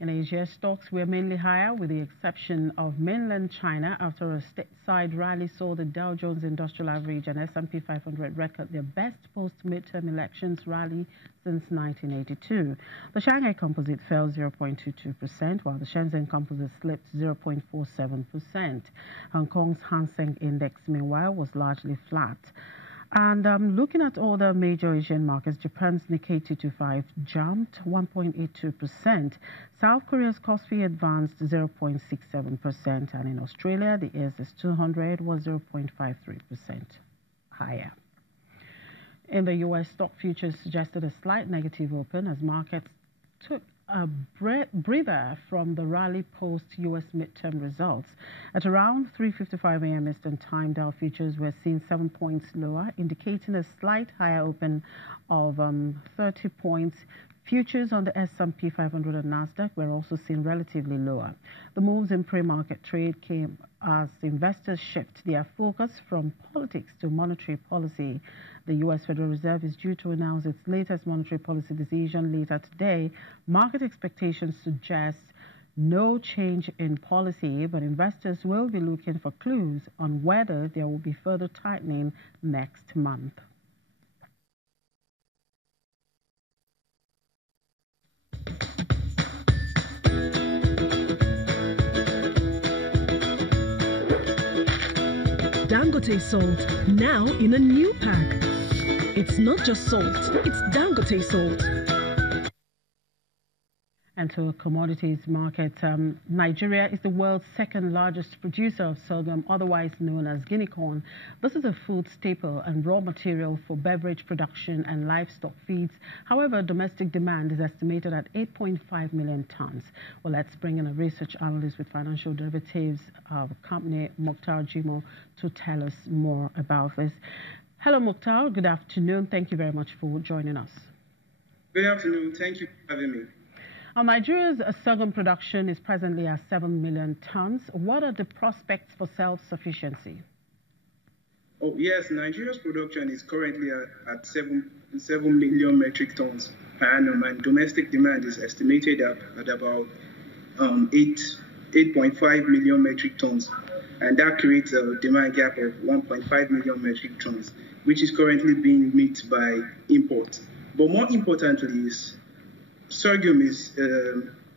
In Asia, stocks were mainly higher with the exception of mainland China after a stateside rally saw the Dow Jones Industrial Average and S&P 500 record their best post-midterm elections rally since 1982. The Shanghai Composite fell 0.22%, while the Shenzhen Composite slipped 0.47%. Hong Kong's Hang Seng Index, meanwhile, was largely flat. And looking at all the major Asian markets, Japan's Nikkei 225 jumped 1.82%. South Korea's Kospi advanced 0.67%. And in Australia, the ASX 200 was 0.53% higher. In the U.S., stock futures suggested a slight negative open as markets took a breather from the rally post-U.S. midterm results. At around 3:55 a.m. Eastern Time, Dow futures were seen 7 points lower, indicating a slight higher open of 30 points. Futures on the S&P 500 and Nasdaq were also seen relatively lower. The moves in pre-market trade came as investors shift their focus from politics to monetary policy. The U.S. Federal Reserve is due to announce its latest monetary policy decision later today. Market expectations suggest no change in policy, but investors will be looking for clues on whether there will be further tightening next month. Dangote salt, now in a new pack. It's not just salt, it's Dangote salt. And to a commodities market, Nigeria is the world's second largest producer of sorghum, otherwise known as guinea corn. This is a food staple and raw material for beverage production and livestock feeds. However, domestic demand is estimated at 8.5 million tons. Well, let's bring in a research analyst with financial derivatives company, Mukhtar Jimo, to tell us more about this. Hello, Mukhtar. Good afternoon. Thank you very much for joining us. Good afternoon. Thank you for having me. Nigeria's sorghum production is presently at 7 million tons. What are the prospects for self-sufficiency? Oh, yes, Nigeria's production is currently at 7 million metric tons per annum, and domestic demand is estimated at about 8.5 million metric tons. And that creates a demand gap of 1.5 million metric tons, which is currently being met by imports. But more importantly is sorghum is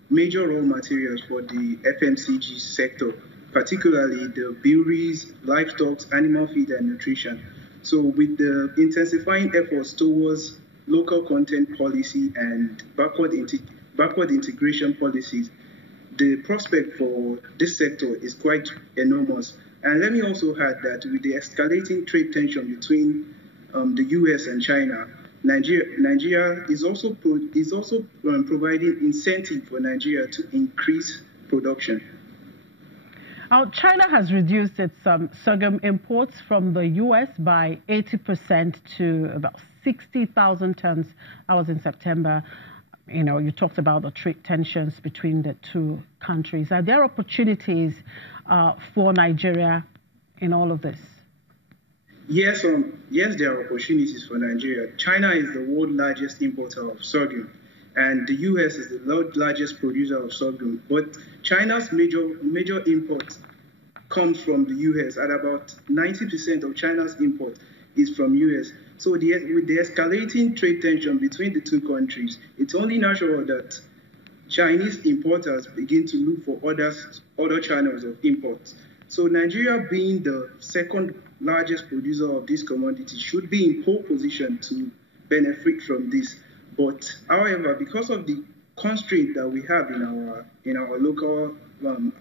major raw materials for the FMCG sector, particularly the breweries, livestock, animal feed, and nutrition. So with the intensifying efforts towards local content policy and backward integration policies, the prospect for this sector is quite enormous. And let me also add that with the escalating trade tension between the US and China, Nigeria is also providing incentive for Nigeria to increase production. China has reduced its sorghum imports from the U.S. by 80% to about 60,000 tons. That was in September. You know, you talked about the trade tensions between the two countries. Are there opportunities for Nigeria in all of this? Yes, yes, there are opportunities for Nigeria. China is the world's largest importer of sorghum, and the U.S. is the largest producer of sorghum. But China's major import comes from the U.S. At about 90% of China's import is from U.S. So with the escalating trade tension between the two countries, it's only natural that Chinese importers begin to look for other channels of import. So Nigeria, being the second largest producer of this commodity, should be in pole position to benefit from this. But however, because of the constraint that we have in our local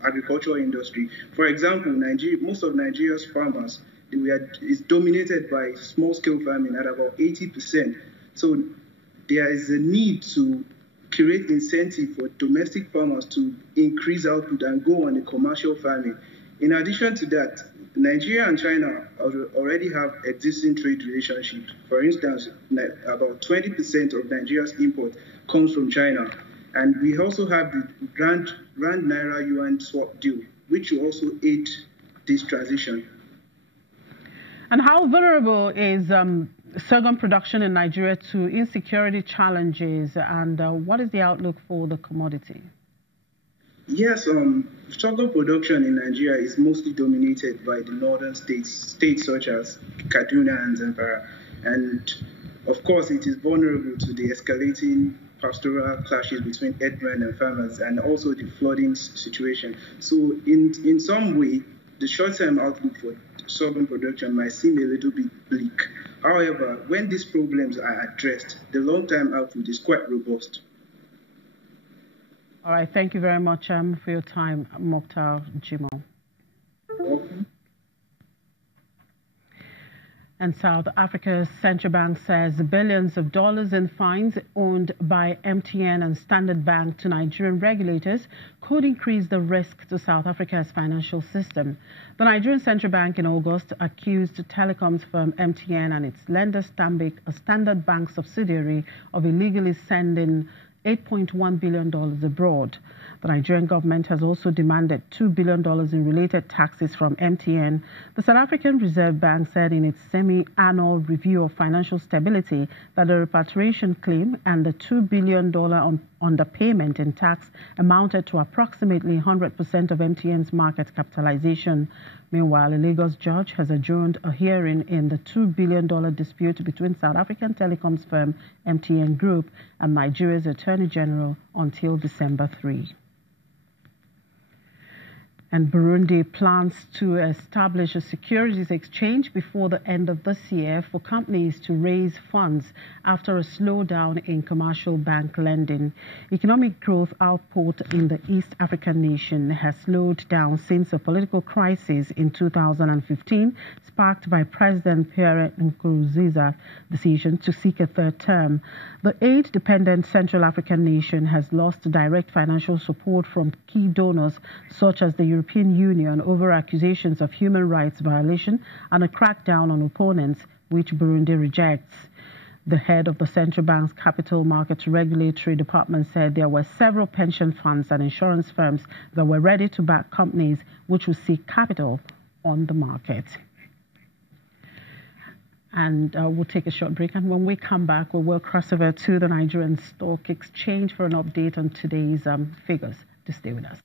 agricultural industry, for example, most of Nigeria's farmers is dominated by small-scale farming at about 80%. So there is a need to create incentive for domestic farmers to increase output and go on a commercial farming. In addition to that, Nigeria and China already have existing trade relationships. For instance, about 20% of Nigeria's import comes from China. And we also have the Rand Naira Yuan swap deal, which will also aid this transition. And how vulnerable is sorghum production in Nigeria to insecurity challenges, and what is the outlook for the commodity? Yes, sugar production in Nigeria is mostly dominated by the northern states such as Kaduna and Zamfara. And of course, it is vulnerable to the escalating pastoral clashes between herdsmen and farmers and also the flooding situation. So in some way, the short-term outlook for sorghum production might seem a little bit bleak. However, when these problems are addressed, the long-term outlook is quite robust. All right, thank you very much for your time, Mokhtar Jimo. Okay. And South Africa's central bank says billions of dollars in fines owed by MTN and Standard Bank to Nigerian regulators could increase the risk to South Africa's financial system. The Nigerian Central Bank in August accused telecoms firm MTN and its lender Stanbic, a Standard Bank subsidiary, of illegally sending $8.1 billion abroad. The Nigerian government has also demanded $2 billion in related taxes from MTN. The South African Reserve Bank said in its semi-annual review of financial stability that the repatriation claim and the $2 billion underpayment in tax amounted to approximately 100% of MTN's market capitalization. Meanwhile, a Lagos judge has adjourned a hearing in the $2 billion dispute between South African telecoms firm MTN Group and Nigeria's Attorney General until December 3. And Burundi plans to establish a securities exchange before the end of this year for companies to raise funds after a slowdown in commercial bank lending. Economic growth output in the East African nation has slowed down since a political crisis in 2015, sparked by President Pierre Nkurunziza's decision to seek a third term. The aid-dependent Central African nation has lost direct financial support from key donors such as the European Union over accusations of human rights violation and a crackdown on opponents, which Burundi rejects. The head of the central bank's capital markets regulatory department said there were several pension funds and insurance firms that were ready to back companies which would seek capital on the market. And we'll take a short break. And when we come back, we will cross over to the Nigerian Stock Exchange for an update on today's figures. To stay with us.